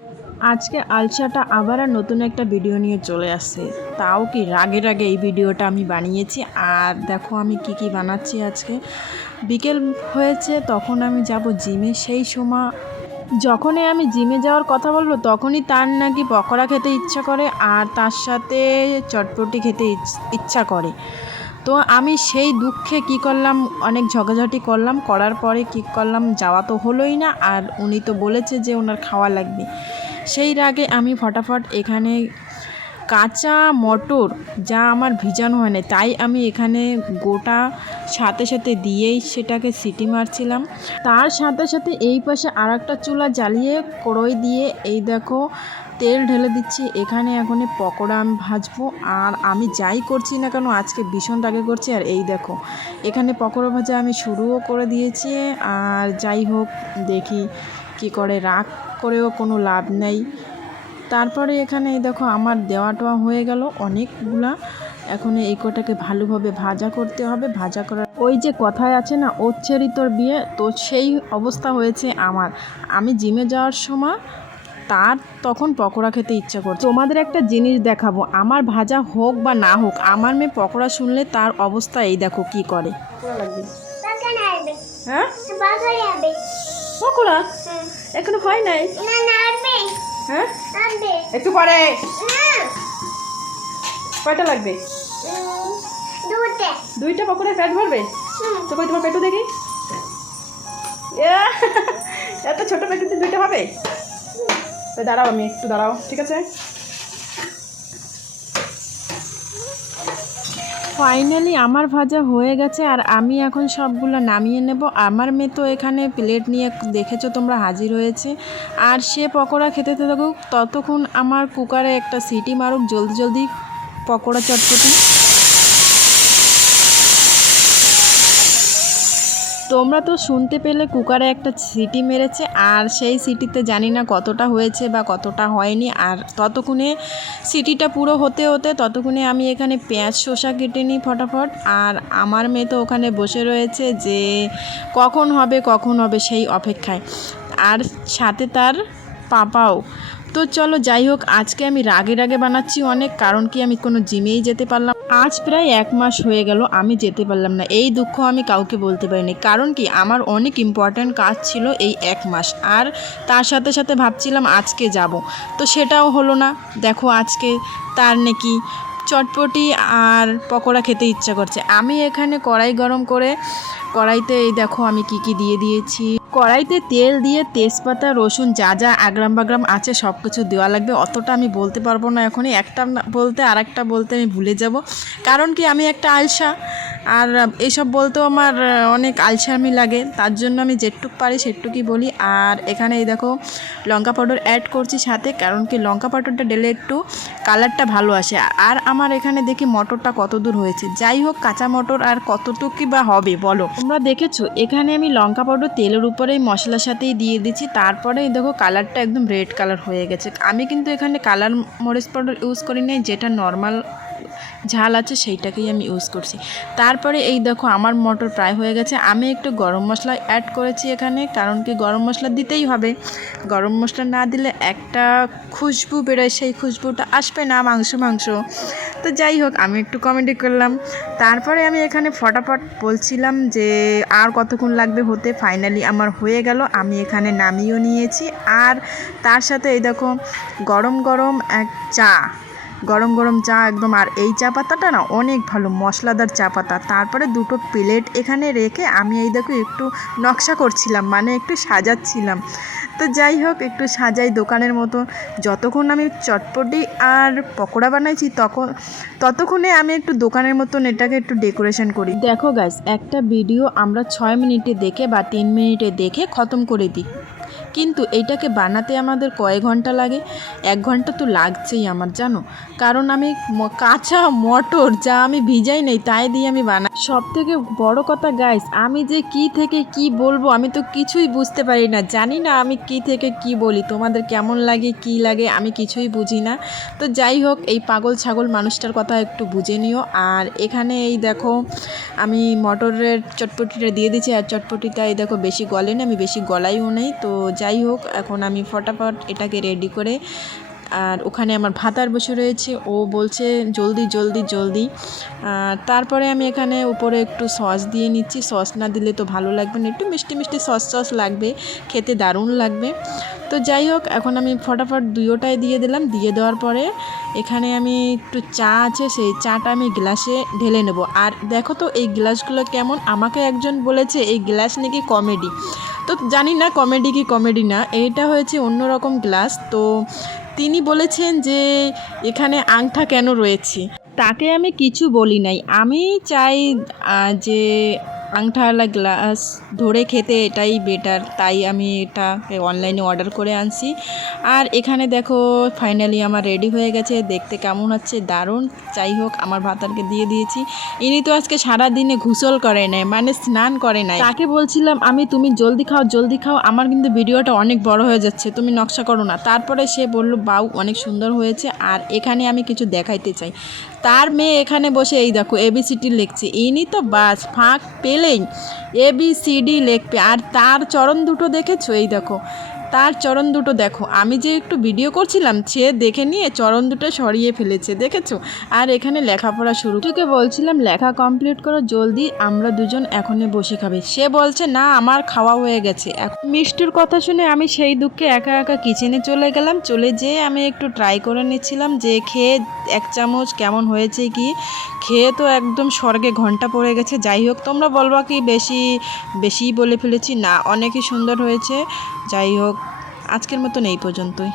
আজকে আলসাটা আবার আর নতুন একটা ভিডিও নিয়ে চলে আসছে। তাও কি রাগে রাগে এই ভিডিওটা আমি বানিয়েছি। আর দেখো আমি কি বানাচ্ছি। আজকে বিকেল হয়েছে, তখন আমি যাব জিমে। সেই সময় যখনই আমি জিমে যাওয়ার কথা বলবো তখনই তার নাকি পকোড়া খেতে ইচ্ছা করে আর তার সাথে চটপটি খেতে ইচ্ছা করে। তো আমি সেই দুঃখে কি করলাম, অনেক ঝগড়াঝাটি করলাম, করার পরে কি করলাম, যাওয়া তো হলোই না। আর উনি তো বলেছে যে ওনার খাওয়া লাগবে। সেই রাগে আমি ফটাফট এখানে কাঁচা মটর, যা আমার ভিজানো হয় না, তাই আমি এখানে গোটা সাথে সাথে দিয়েই সেটাকে সিটি মারছিলাম। তার সাথে সাথে এই পাশে আর একটা চুলা জ্বালিয়ে কড়াই দিয়ে এই দেখো তেল ঢেলে দিচ্ছি। এখানে এখন পকোড়া আমি ভাজবো। আর আমি যাই করছি না কেন আজকে ভীষণ রাগে করছি। আর এই দেখো এখানে পকোড়া ভাজা আমি শুরুও করে দিয়েছি। আর যাই হোক, দেখি কি করে, রাগ করেও কোনো লাভ নেই। তারপরে এখানে এই দেখো আমার দেওয়াটা হয়ে গেল অনেকগুলা। এখন এই কটাকে ভালোভাবে ভাজা করতে হবে। ভাজা করার ওই যে কথায় আছে না, ওর ছেড়ি তোর বিয়ে, তো সেই অবস্থা হয়েছে আমার। আমি জিমে যাওয়ার সময় তার তখন পকোড়া খেতে ইচ্ছা করছে। তোমাদের একটা জিনিস দেখাবো, আমার ভাজা হোক বা না হোক, আমার মেয়ে পকোড়া শুনলে তার অবস্থা এই দেখো কি করে। হ্যাঁ পকোড়া এখনো হয় নাই। হ্যাঁ একটু পরে। কয়টা লাগবে? দুইটা পকোড়ায় পেট ভরবে? তো কই তোমার পেটও দেখি। এত ছোট পেটে দুইটা হবে? তো দাঁড়াও, আমি একটু দাঁড়াও, ঠিক আছে। ফাইনালি আমার ভাজা হয়ে গেছে আর আমি এখন সবগুলো নামিয়ে নেব। আমার মেয়ে তো এখানে প্লেট নিয়ে দেখেছো তোমরা হাজির হয়েছে। আর সে পকোড়া খেতে থাকুক, ততক্ষণ আমার কুকারে একটা সিটি মারুক জলদি জলদি পকোড়া চটপটি। তোমরা তো শুনতে পেলে কুকারে একটা সিটি মেরেছে। আর সেই সিটিতে জানি না কতটা হয়েছে বা কতটা হয়নি। আর ততক্ষণে সিটিটা পুরো হতে হতে ততক্ষণে আমি এখানে পেঁয়াজ শসা কেটে নিই ফটাফট। আর আমার মেয়ে তো ওখানে বসে রয়েছে যে কখন হবে সেই অপেক্ষায়। আর সাথে তার পাপাও। তো চলো যাই হোক, আজকে আমি রাগে রাগে বানাচ্ছি অনেক, কারণ কি আমি কোনো জিমেই যেতে পারলাম। আজ প্রায় 1 মাস হয়ে গেল আমি যেতে পারলাম না। এই দুঃখ আমি কাউকে বলতে পারিনি, কারণ কি আমার অনেক ইম্পর্ট্যান্ট কাজ ছিল এই 1 মাস। আর তার সাথে সাথে ভাবছিলাম আজকে যাব, তো সেটাও হলো না। দেখো আজকে তার নাকি চটপটি আর পকোড়া খেতে ইচ্ছা করছে। আমি এখানে কড়াই গরম করে কড়াইতে এই দেখো আমি কি দিয়ে দিয়েছি। কড়াইতে তেল দিয়ে তেজপাতা রসুন যা যা আগ্রাম বাগ্রাম আছে সব কিছু দেওয়া লাগবে। অতটা আমি বলতে পারবো না এখনই, একটা বলতে আর একটা বলতে আমি ভুলে যাব। কারণ কি আমি একটা আলসা, আর এইসব বলতেও আমার অনেক আলসামি লাগে। তার জন্য আমি যেটুক পারি সেটুকুই বলি। আর এখানে এই দেখো লঙ্কা পাউডার অ্যাড করছি সাথে, কারণ কি লঙ্কা পাউডারটা দিলে একটু কালারটা ভালো আসে। আর আমার এখানে দেখি মটরটা কত দূর হয়েছে। যাই হোক, কাঁচা মটর আর কতটুকুই বা হবে বলো। তোমরা দেখেছো এখানে আমি লঙ্কা পাউডার তেলের উপরেই মশলার সাথেই দিয়ে দিচ্ছি। তারপরে এই দেখো কালারটা একদম রেড কালার হয়ে গেছে। আমি কিন্তু এখানে কালার মরিচ পাউডার ইউজ করি নাই, যেটা নর্মাল ঝাল আছে সেইটাকেই আমি ইউজ করছি। তারপরে এই দেখো আমার মটর প্রায় হয়ে গেছে। আমি একটু গরম মশলা অ্যাড করেছি এখানে, কারণ কি গরম মশলা দিতেই হবে। গরম মশলা না দিলে একটা খুশবু বেরোয়, সেই খুশবুটা আসবে না মাংস। তো যাই হোক, আমি একটু কমেডি করলাম। তারপরে আমি এখানে ফটাফট বলছিলাম যে আর কতক্ষণ লাগবে হতে। ফাইনালি আমার হয়ে গেল, আমি এখানে নামিয়েও নিয়েছি। আর তার সাথে এই দেখো গরম গরম চা একদম। আর এই চা পাতাটা না অনেক ভালো, মশলাদার চা পাতা। তারপরে দুটো প্লেট এখানে রেখে আমি এই দেখো একটু নকশা করছিলাম, মানে একটু সাজাচ্ছিলাম। তো যাই হোক, একটু সাজাই দোকানের মতো। যতক্ষণ আমি চটপটি আর পকোড়া বানাইছি ততক্ষণে আমি একটু দোকানের মতন এটাকে একটু ডেকোরেশন করি। দেখো গাইস, একটা ভিডিও আমরা 6 মিনিটে দেখে বা 3 মিনিটে দেখে খতম করে দিই, কিন্তু এইটাকে বানাতে আমাদের কয়েক ঘন্টা লাগে। 1 ঘন্টা তো লাগছেই আমার, জানো। কারণ আমি কাঁচা মটর যা আমি ভিজাই নেই তাই দিয়ে আমি বানাই। সব থেকে বড় কথা গাইস, আমি যে কি থেকে কি বলবো আমি তো কিছুই বুঝতে পারি না। জানি না আমি কি থেকে কি বলি, তোমাদের কেমন লাগে কি লাগে আমি কিছুই বুঝি না। তো যাই হোক, এই পাগল ছাগল মানুষটার কথা একটু বুঝে নিও। আর এখানে এই দেখো আমি মটরের চটপটিটা দিয়ে দিচ্ছি। আর চটপটিটা এই দেখো বেশি গলেনি, আমি বেশি গলাইও নেই। তো যাই হোক, এখন আমি ফটাফট এটাকে রেডি করে, আর ওখানে আমার ভাতার বসে রয়েছে, ও বলছে জলদি জলদি জলদি। তারপরে আমি এখানে উপরে একটু সস দিয়ে নিচ্ছি, সস না দিলে তো ভালো লাগবে না, একটু মিষ্টি মিষ্টি সস লাগবে, খেতে দারুণ লাগবে। তো যাই হোক, এখন আমি ফটাফট দুয়োটাই দিয়ে দিলাম। দিয়ে দেওয়ার পরে এখানে আমি একটু চা আছে, সেই চাটা আমি গ্লাসে ঢেলে নেব। আর দেখো তো এই গ্লাসগুলো কেমন, আমাকে একজন বলেছে এই গ্লাস নাকি কমেডি, তো জানি না কমেডি কি কমেডি না, এইটা হয়েছে অন্যরকম গ্লাস। তো তিনি বলেছেন যে এখানে আংটা কেন রয়েছে, তাকে আমি কিছু বলি নাই, আমি চাই যে আংটাওয়ালা গ্লাস ধরে খেতে, এটাই বেটার, তাই আমি এটা অনলাইনে অর্ডার করে আনছি। আর এখানে দেখো ফাইনালি আমার রেডি হয়ে গেছে, দেখতে কেমন হচ্ছে, দারুণ। যাই হোক, আমার ভাতারকে দিয়ে দিয়েছি। ইনি তো আজকে সারাদিনে গোসল করে নাই, মানে স্নান করে নাই। তাকে বলছিলাম আমি, তুমি জলদি খাও জলদি খাও, আমার কিন্তু ভিডিওটা অনেক বড় হয়ে যাচ্ছে, তুমি নকশা করো না। তারপরে সে বলল বাউ অনেক সুন্দর হয়েছে। আর এখানে আমি কিছু দেখাইতে চাই, তার মেয়ে এখানে বসে এই দেখো ABCD লিখছে, ইনি তো বাস ফাঁক পেলেই ABCD লিখবে। আর তার চরণ দুটো দেখেছো, এই দেখো তার চরণ দুটো দেখো, আমি যে একটু ভিডিও করছিলাম সে দেখে নিয়ে চরণ দুটো সরিয়ে ফেলেছে, দেখেছো। আর এখানে লেখাপড়া শুরু, তোকে বলছিলাম লেখা কমপ্লিট করো জলদি, আমরা দুজন এখনই বসে খাবে। সে বলছে না আমার খাওয়া হয়ে গেছে। মিষ্টির কথা শুনে আমি সেই দুঃখে একা একা কিচেনে চলে গেলাম। চলে যেয়ে আমি একটু ট্রাই করে নিচ্ছিলাম যে খেয়ে এক চামচ কেমন হয়েছে কি, খেয়ে তো একদম স্বর্গে ঘন্টা পড়ে গেছে। যাই হোক, তোমরা বলবা কি বেশি বলে ফেলেছি, না অনেকই সুন্দর হয়েছে। যাই হোক, আজকের মতন এই পর্যন্তই।